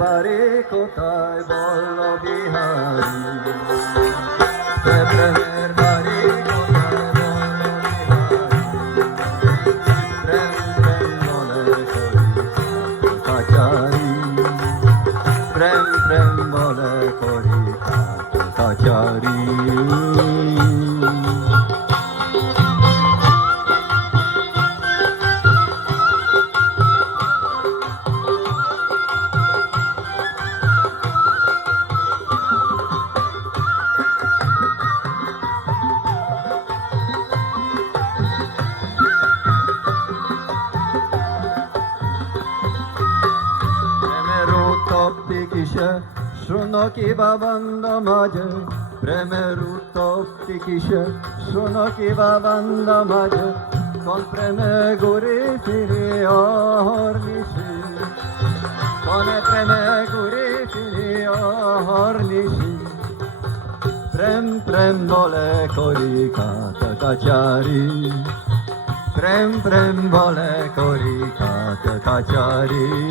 বারে কোথায় বল বিহারি প্রেমের বিহারি প্রেম প্রেম বলে করি কাচারি। কিসে? শোনো কি বাবন্দ মাঝে? প্রেমের উত্তপ্তি কিসে? শোনো কি বাবন্দ মাঝে? কোন প্রেমে ঘুরে ফিরে অহর নিশি? কোন প্রেমে ঘুরে ফিরে অহর নিশি? প্রেম প্রেম বলে করি কাত কাচারি। প্রেম প্রেম বলে করি কাত কাচারি।